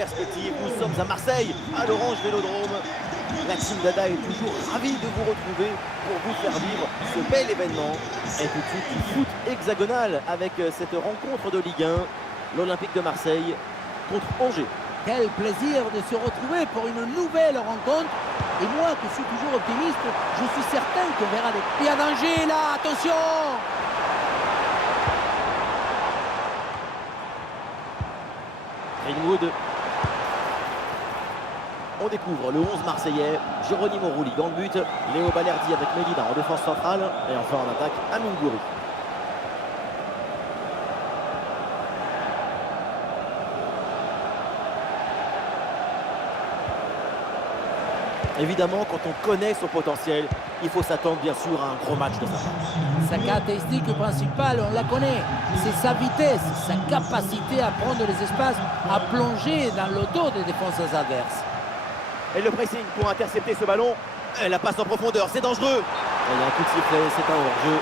perspective. Nous sommes à Marseille, à l'Orange Vélodrome. La team Dada est toujours ravie de vous retrouver pour vous faire vivre ce bel événement. Et tout de suite, du foot hexagonal avec cette rencontre de Ligue 1. L'Olympique de Marseille contre Angers. Quel plaisir de se retrouver pour une nouvelle rencontre. Et moi, qui suis toujours optimiste, je suis certain qu'on verra des... Il y a danger là, attention! Greenwood. On découvre le 11 marseillais, Geronimo Rulli dans le but, Léo Balerdi avec Medina en défense centrale, et enfin en attaque, Amine Gouiri. Évidemment, quand on connaît son potentiel, il faut s'attendre bien sûr à un gros match de sa part. Sa caractéristique principale, on la connaît, c'est sa vitesse, sa capacité à prendre les espaces, à plonger dans le dos des défenseurs adverses. Et le pressing pour intercepter ce ballon. Et la passe en profondeur, c'est dangereux. Et il y a un coup de sifflet, c'est un hors-jeu.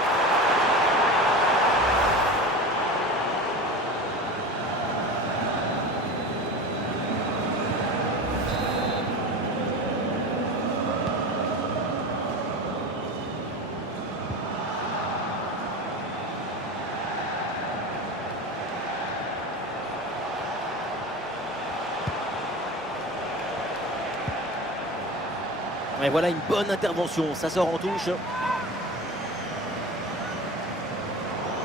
Et voilà une bonne intervention, ça sort en touche.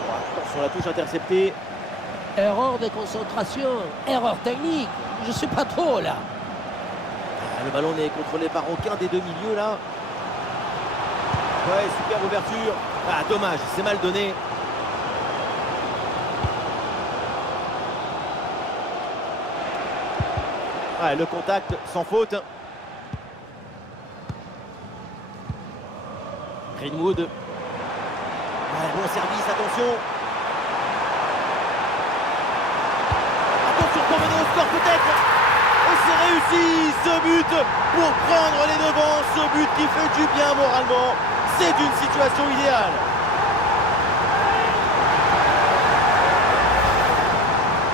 Attention, la touche interceptée. Erreur de concentration, erreur technique, je sais pas trop là. Le ballon n'est contrôlé par aucun des deux milieux là. Ouais, super ouverture. Ah, dommage, c'est mal donné. Ouais, le contact sans faute. Greenwood. Ouais, bon service, attention. Attention pour mener au score peut-être. Et c'est réussi ce but pour prendre les devants. Ce but qui fait du bien moralement. C'est une situation idéale.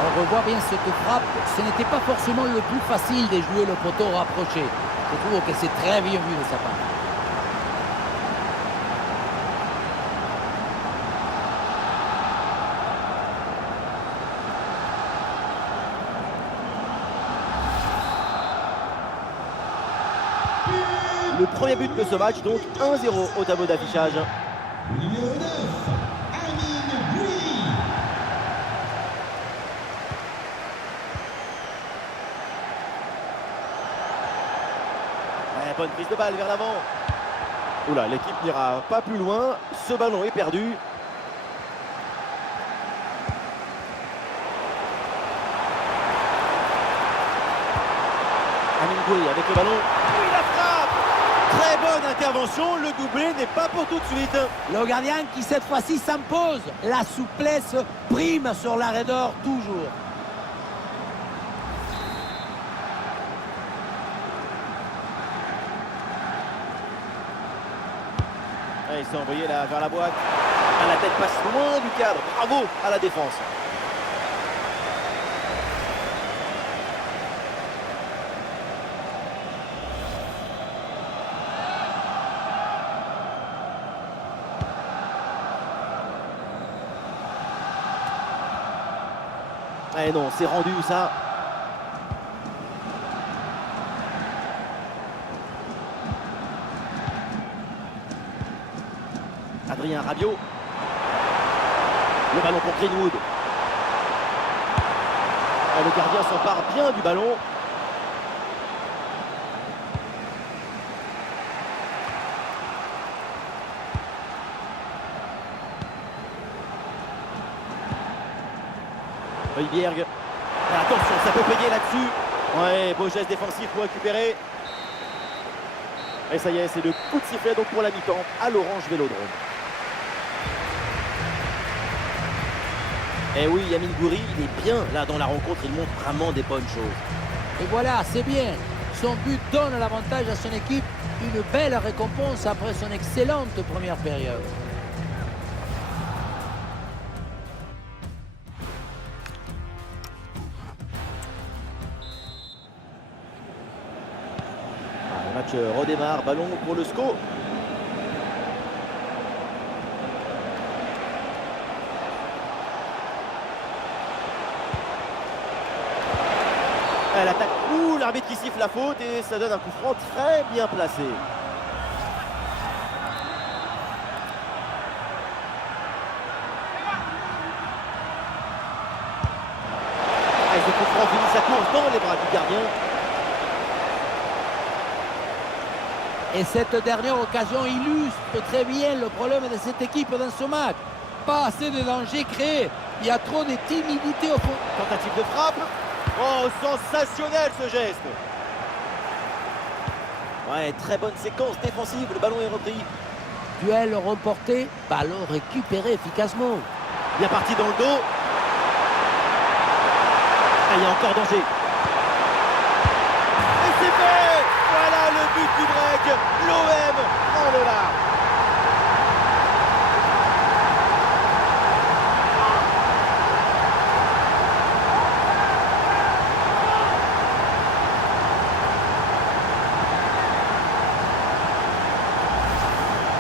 On revoit bien cette frappe. Ce n'était pas forcément le plus facile de jouer le poteau rapproché. Je trouve que c'est très bien vu de sa part. Le premier but de ce match, donc 1-0 au tableau d'affichage. Numéro 9, Amine Gouiri. Ouais, bonne prise de balle vers l'avant. Oula, l'équipe n'ira pas plus loin. Ce ballon est perdu. Amine Gouiri avec le ballon. Oui, la frappe! Très bonne intervention, le doublé n'est pas pour tout de suite. Le gardien qui cette fois-ci s'impose. La souplesse prime sur l'arrêt d'or toujours. Ouais, il s'est envoyé là vers la boîte. Ah, la tête passe loin du cadre. Bravo à la défense. Eh non, c'est rendu ça. Adrien Rabiot. Le ballon pour Greenwood. Et le gardien s'empare bien du ballon. Højbjerg. Attention, ça peut payer là-dessus. Ouais, beau geste défensif pour récupérer. Et ça y est, c'est le coup de sifflet donc pour la mi-temps à l'Orange Vélodrome. Et oui, Amine Gouiri, il est bien là dans la rencontre, il montre vraiment des bonnes choses. Et voilà, c'est bien. Son but donne l'avantage à son équipe. Une belle récompense après son excellente première période. match redémarre, ballon pour le SCO. L'attaque, l'arbitre qui siffle la faute et ça donne un coup franc très bien placé. Et ce coup franc finit sa course dans les bras du gardien. Et cette dernière occasion illustre très bien le problème de cette équipe dans ce match. Pas assez de danger créé. Il y a trop de timidité au fond. Tentative de frappe. Oh, sensationnel ce geste. Ouais, très bonne séquence défensive. Le ballon est repris. Duel remporté, ballon récupéré efficacement. Bien parti dans le dos. Ah, il y a encore danger. Et c'est fait. Voilà le but du break. L'OM prend le large.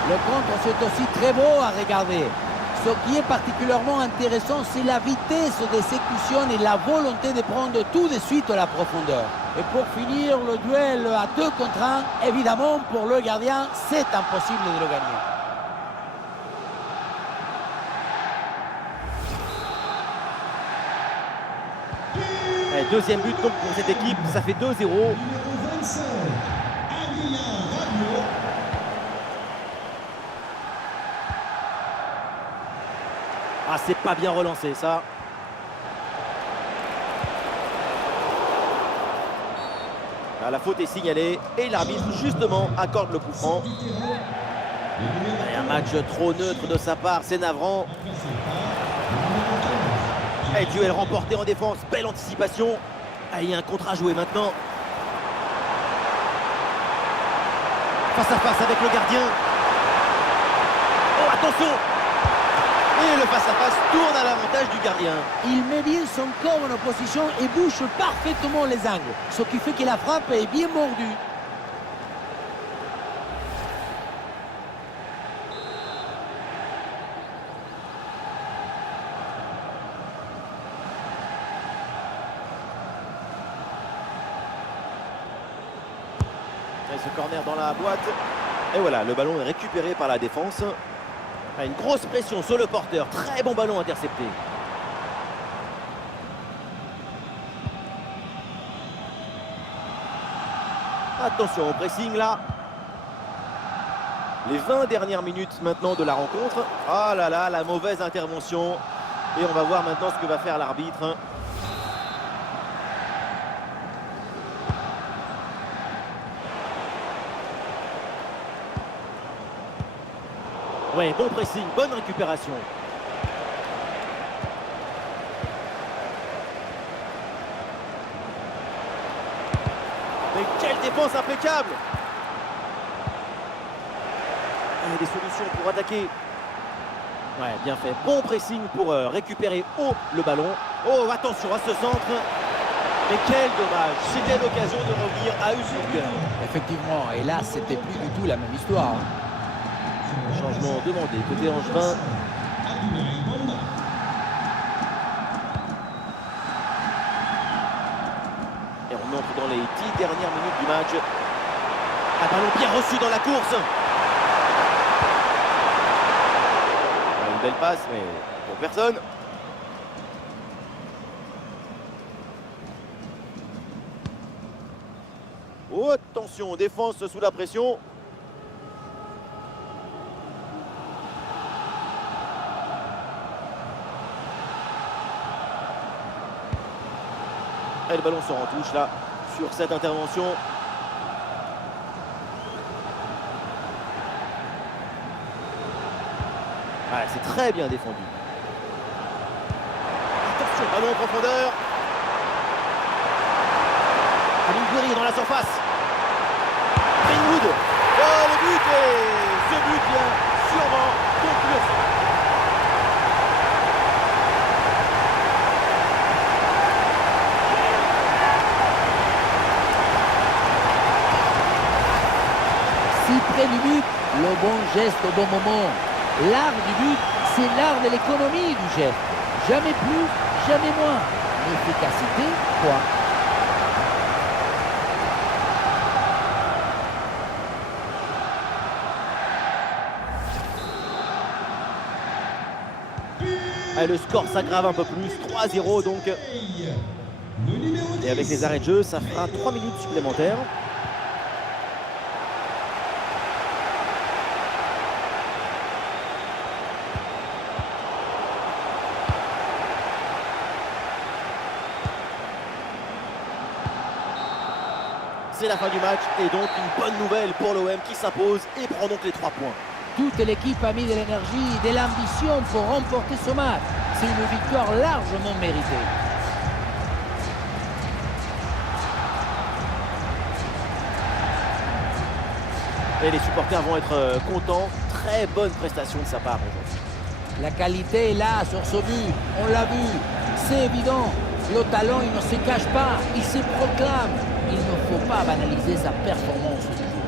Le contre, c'est aussi très beau à regarder. Ce qui est particulièrement intéressant, c'est la vitesse d'exécution et la volonté de prendre tout de suite la profondeur. Et pour finir le duel à 2 contre 1, évidemment, pour le gardien, c'est impossible de le gagner. Et deuxième but donc pour cette équipe, ça fait 2-0. Numéro 25, Adrien Rabiot. Ah, c'est pas bien relancé ça. Ah, la faute est signalée et l'arbitre justement accorde le coup franc. Et un match trop neutre de sa part, c'est navrant. Et duel remporté en défense, belle anticipation. Ah, il y a un contre à jouer maintenant. Face à face avec le gardien. Oh, attention! Et le face-à-face tourne à l'avantage du gardien. Il met bien son corps en opposition et bouche parfaitement les angles, ce qui fait que la frappe est bien mordue. Et ce corner dans la boîte. Et voilà, le ballon est récupéré par la défense. Une grosse pression sur le porteur. Très bon ballon intercepté. Attention au pressing là. Les 20 dernières minutes maintenant de la rencontre. Ah là là, la mauvaise intervention. Et on va voir maintenant ce que va faire l'arbitre. Ouais, bon pressing, bonne récupération. Mais quelle défense impeccable! Il y a des solutions pour attaquer. Ouais, bien fait. Bon pressing pour récupérer haut le ballon. Oh, attention à ce centre. Mais quel dommage. C'était l'occasion de revenir à Usuk. Effectivement, et là, c'était plus du tout la même histoire. Changement demandé côté Angevin. Et on entre dans les 10 dernières minutes du match. Un ballon bien reçu dans la course. Une belle passe, mais pour personne. Oh, attention, défense sous la pression. Et le ballon sort en touche là sur cette intervention. Ah, c'est très bien défendu. Attention, ballon en profondeur. Amin Gouiri dans la surface. Greenwood. Oh, le but, et ce but vient sûrement conclure ça. Si près du but, le bon geste au bon moment. L'art du but, c'est l'art de l'économie du geste. Jamais plus, jamais moins. L'efficacité, quoi. Et le score s'aggrave un peu plus, 3-0 donc. Le numéro 10. Et avec les arrêts de jeu, ça fera 3 minutes supplémentaires. C'est la fin du match et donc une bonne nouvelle pour l'OM qui s'impose et prend donc les 3 points. Toute l'équipe a mis de l'énergie, de l'ambition pour remporter ce match. C'est une victoire largement méritée. Et les supporters vont être contents. Très bonne prestation de sa part aujourd'hui. La qualité est là sur ce but, on l'a vu, c'est évident. Le talent, il ne se cache pas, il se proclame. Il ne faut pas banaliser sa performance du jour.